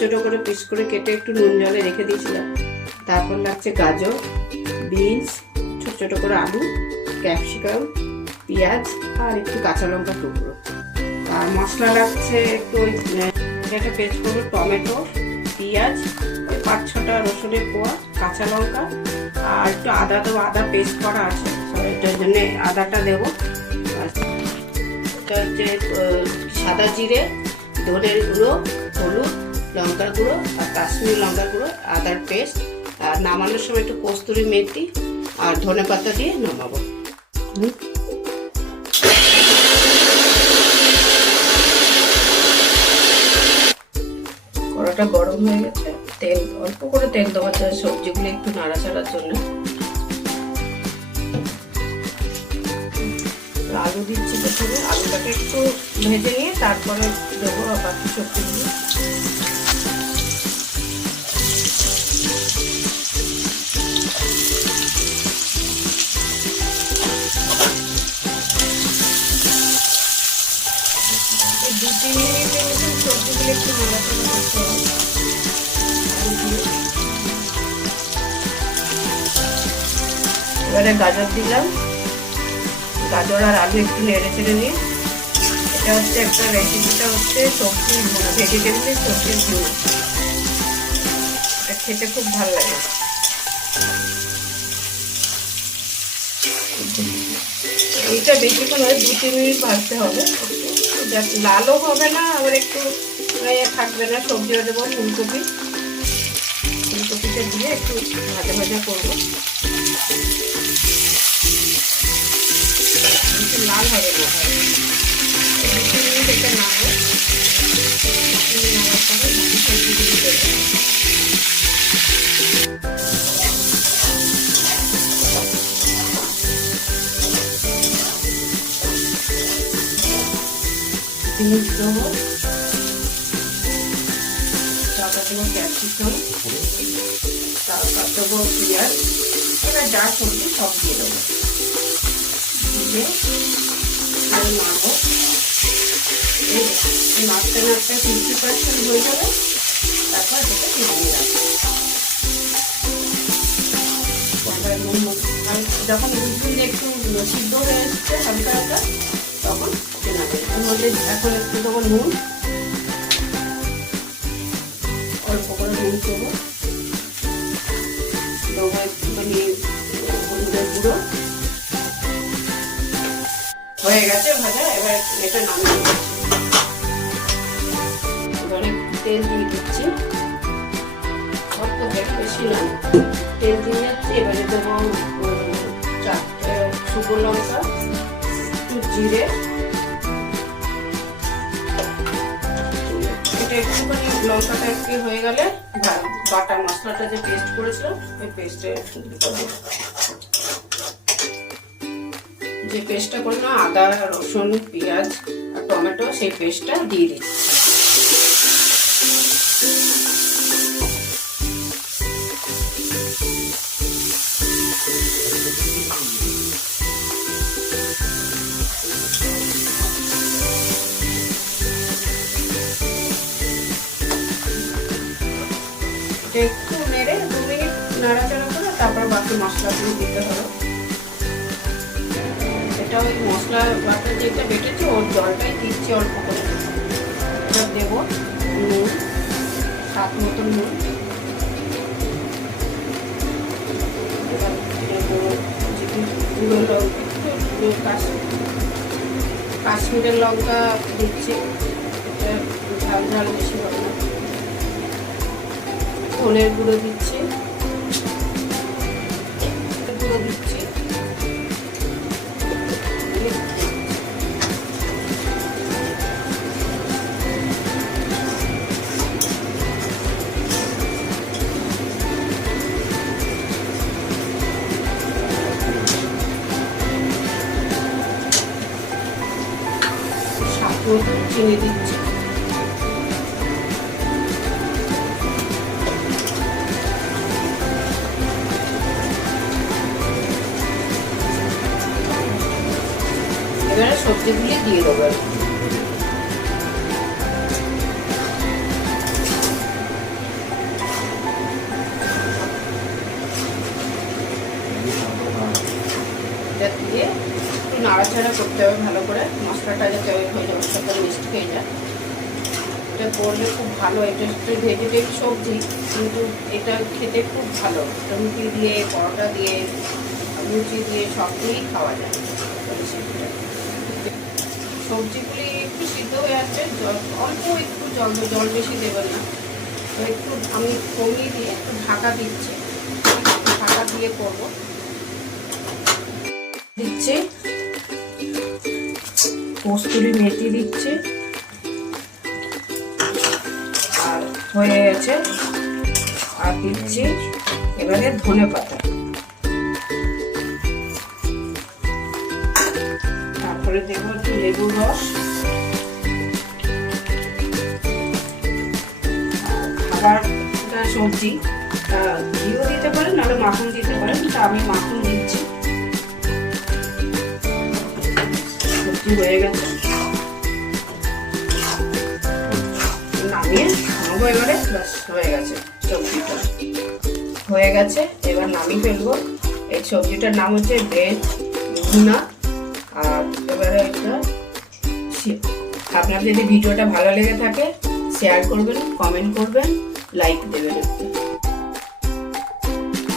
ছোট করে পিস করে কেটে একটু নুন জলে রেখে দিয়েছিলাম। তারপর লাগছে গাজর, বিনস, ছোট ছোট করে আলু, ক্যাপসিকাম, পেঁয়াজ আর একটু কাঁচা লঙ্কা টুকরো। আর মশলা লাগছে একটু একটা পেস্ট করবো, টমেটো, পেঁয়াজ, 5-6টা রসুনের কোয়া, কাঁচা লঙ্কা আর একটু আদা দেবো। আদা পেস্ট করা আছে, এটার জন্য আদাটা দেবো। এটা হচ্ছে সাদা জিরে, ধনের গুঁড়ো, হলুদ, লঙ্কার গুঁড়ো আর কাশ্মীরি লঙ্কার গুঁড়ো, আদার পেস্ট। আর নামানোর সময় একটু কস্তুরি মেথি আর ধনে পাতা দিয়ে নামাবো। কড়াটা গরম হয়ে গেছে, তেল অল্প করে তেল দেওয়া যায় সবজিগুলো একটু নাড়াচাড়ার জন্য। আলু দিচ্ছি প্রথমে, আলুটাকে একটু ভেজে নিয়ে তারপরে দেবো বাকি সবজিগুলো। এই 2-3 মিনিটের মতন সবজিগুলো একটু নাড়াচাড়া করতে হবে। এবারে গাজর দিলাম, গাজর আর আলু একটু নেড়ে চেড়ে নিয়ে, এটা হচ্ছে একটা রেসিপিটা হচ্ছে সবজির ভুনা, ভেজিটেবলের সবজির ভুনা। এটা খেতে খুব ভালো লাগে। এইটা বেশিক্ষণ হয়, 2-3 মিনিট ভাজতে হবে, লালও হবে না আবার একটু থাকবে না। সবজিও দেবো, ফুলকপিটা দিয়ে একটু ভাজা ভাজা করবো, লাল হবে না। 2-3 মিনিট এটা নাড়বো, নাড়ার পরে বাকি সবজিগুলো দেবো। বিনস দেবো, তারপর দেবো ক্যাপসিকাম, তারপর দেবো পেঁয়াজ, এবার যা সবজি সব দিয়ে দেবো, দিয়ে নাড়বো। এই নাড়তে নাড়তে 50% হয়ে যাবে, তারপর এটা দিয়ে রাখবো। যখন বুঝবেন যে একটু সিদ্ধ হয়ে এসছে হালকা হালকা, তখন এর মধ্যে এখন একটু দেবো নুন, অল্প করে নুন দেবো, একটুখানি হলুদের গুঁড়ো। হয়ে গেছে ভাজা, এবার এটা নামিয়ে দিচ্ছি। এবারে তেল দিয়ে দিচ্ছি, অল্প বেশি না, তেল দিয়ে যাচ্ছি। এবারে দেবো 4টে শুকনো লঙ্কা, একটু জিরে, এটা একটুখানি লঙ্কাটা একটু হয়ে গেলে বাটা মশলাটা যে পেস্ট করেছিলাম ওই পেস্টে যে পেস্টটা করলাম, আদা, রসুন, পেঁয়াজ আর টমেটো, সেই পেস্টটা দিয়ে দিচ্ছি। একটু নেড়ে 2 মিনিট নাড়াচাড়া করে তারপর বাকি মশলাগুলো দিতে হবে। এটা ওই মশলা বাটা যেটা বেটেছি ওর জলটাই দিচ্ছি অল্প করে। এটা দেবো নুন, স্বাদ মতো নুন, এবার দেবো কাশ্মীরের লঙ্কা দিচ্ছি, এটা ঝাল ঝাল বেশি হবে না। ধনের গুঁড়ো দিচ্ছি, গুঁড়ো দিচ্ছি, স্বাদ মতো চিনি দিচ্ছি। এবারে সবজিগুলি দিয়ে দেবো। নাড়াচাড়া করতে হবে ভালো করে, মশলাটা যাতে ওই হয়ে যাবে, সাথে মিক্সড হয়ে যায়। এটা করলে খুব ভালো। এটা একটু ভেজিটেবল সবজি, কিন্তু এটা খেতে খুব ভালো। রুটি দিয়ে, পরোটা দিয়ে, লুচি দিয়ে সব দিয়েই খাওয়া যায়। সবজিগুলি একটু সিদ্ধ হয়ে আসছে, অল্প একটু জল বেশি দেবেন না। তো একটু আমি কমিয়ে দিয়ে একটু ঢাকা দিচ্ছি, ঢাকা দিয়ে করবো। দিচ্ছি কস্তুরি মেথি দিচ্ছি, আর হয়ে গেছে। আর দিচ্ছি এবারে ধনে পাতা, তারপরে দেবো একটু লেবুর রস। খাবারটা সবজি ঘিও দিতে পারেন, নাহলে মাখন দিতে পারেন। তা আমি মাখন দিচ্ছি। সবজি হয়ে গেছে, নামিয়ে খাবো এবারে। ব্যাস হয়ে গেছে, সবজিটা হয়ে গেছে। এবার নামিয়ে ফেলবো। এই সবজিটার নাম হচ্ছে ভেজ ভুনা। আর এবারে এটা আপনার যদি ভিডিওটা ভালো লেগে থাকে শেয়ার করবেন, কমেন্ট করবেন, লাইক দেবেন।